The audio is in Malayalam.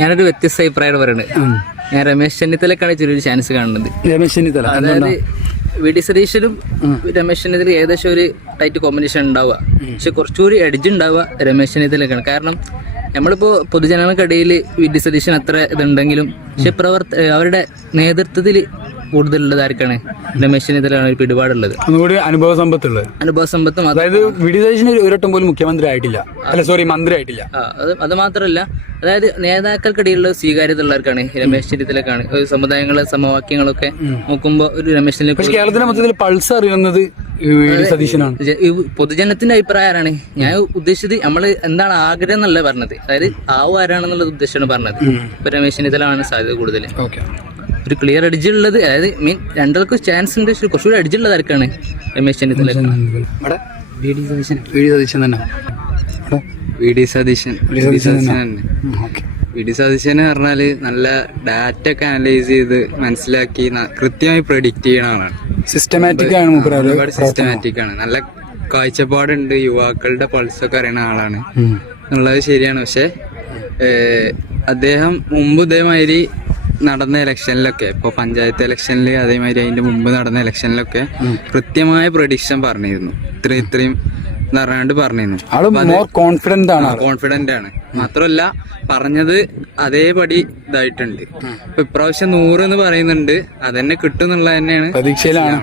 ഞാനൊരു വ്യത്യസ്ത അഭിപ്രായം പറയുന്നത്. ഞാൻ രമേശ് ചെന്നിത്തലക്കാണ് ചെറിയൊരു ചാൻസ് കാണുന്നത്. രമേശ് ചെന്നിത്തല അതായത് വി ഡി സതീശനും രമേശ് ചെന്നിത്തല ഏകദേശം ഒരു ടൈറ്റ് കോമ്പിനേഷൻ ഉണ്ടാവുക. പക്ഷെ കുറച്ചുകൂടി എഡ്ജ് ഉണ്ടാവുക രമേശ് ചെന്നിത്തലക്കാണ്. കാരണം നമ്മളിപ്പോ പൊതുജനങ്ങൾക്കിടയിൽ വി ഡി സതീശൻ അത്ര ഇതുണ്ടെങ്കിലും പക്ഷെ അവരുടെ നേതൃത്വത്തിൽ കൂടുതലുള്ളതാർക്കാണ്? രമേശ് ചെന്നിത്തലാണ് ഒരു പിടിപാടുള്ളത്, ഒന്നുകൂടി അനുഭവ സമ്പത്തും. അതായത് വി ഡി സതീശൻ ഒരു വട്ടം പോലും മുഖ്യമന്ത്രി ആയിട്ടില്ല, മന്ത്രി ആയിട്ടില്ല. അത് മാത്രമല്ല, അതായത് നേതാക്കൾക്കിടയിലുള്ള സ്വീകാര്യത ഉള്ളവർക്കാണ് രമേശ് ചെന്നിത്തലക്കാണ്. ഒരു സമുദായങ്ങളെ സമവാക്യങ്ങളൊക്കെ നോക്കുമ്പോൾ ഒരു രമേശ് ചെന്നിത്തല കേരളത്തിന്റെ മൊത്തത്തിൽ പൾസ് അറിയുന്നത് സതീശനാണ്. പൊതുജനത്തിന്റെ അഭിപ്രായമാണ് ഞാൻ ഉദ്ദേശിച്ചത്. നമ്മൾ എന്താണ് ആഗ്രഹം എന്നല്ല പറഞ്ഞത്, അതായത് ആരാണെന്നുള്ള ഉദ്ദേശമാണ് പറഞ്ഞത്. ഇപ്പൊ രമേശ് ചെന്നിത്തല ആണ് സാധ്യത കൂടുതൽ. ഒരു ക്ലിയർ എഡ്ജ് ഉള്ളത്, അതായത് രണ്ടുപേർക്കും ചാൻസ് ഉണ്ട്, കുറച്ചുകൂടി എഡ്ജ് ഉള്ളത് ആർക്കാണ്? രമേശ് ചെന്നിത്തല. വി ഡി സതീശൻ തന്നെ. വി ഡി സതീശന് പറഞ്ഞാല് നല്ല ഡാറ്റ ഒക്കെ അനലൈസ് ചെയ്ത് മനസ്സിലാക്കി കൃത്യമായി പ്രഡിക്റ്റ് ചെയ്യണ ആളാണ്. സിസ്റ്റമാറ്റിക് ആണ്, ഒരുപാട് സിസ്റ്റമാറ്റിക് ആണ്. നല്ല കാഴ്ചപ്പാടുണ്ട്, യുവാക്കളുടെ പൾസൊക്കെ അറിയണ ആളാണ് എന്നുള്ളത് ശരിയാണ്. പക്ഷെ അദ്ദേഹം മുമ്പ് ഇതേമാതിരി നടന്ന ഇലക്ഷനിലൊക്കെ, ഇപ്പൊ പഞ്ചായത്ത് ഇലക്ഷനിൽ അതേമാതിരി അതിന്റെ മുമ്പ് നടന്ന ഇലക്ഷനിലൊക്കെ കൃത്യമായ പ്രഡിക്ഷൻ പറഞ്ഞിരുന്നു. ഇത്രയും പറഞ്ഞിരുന്നു. കോൺഫിഡന്റ് ആണ്. മാത്രമല്ല പറഞ്ഞത് അതേപടി ഇതായിട്ടുണ്ട്. ഇപ്പൊ ഇപ്രാവശ്യം 100 എന്ന് പറയുന്നുണ്ട്, അതന്നെ കിട്ടും എന്നുള്ളത് തന്നെയാണ് പ്രതീക്ഷയിലാണ്.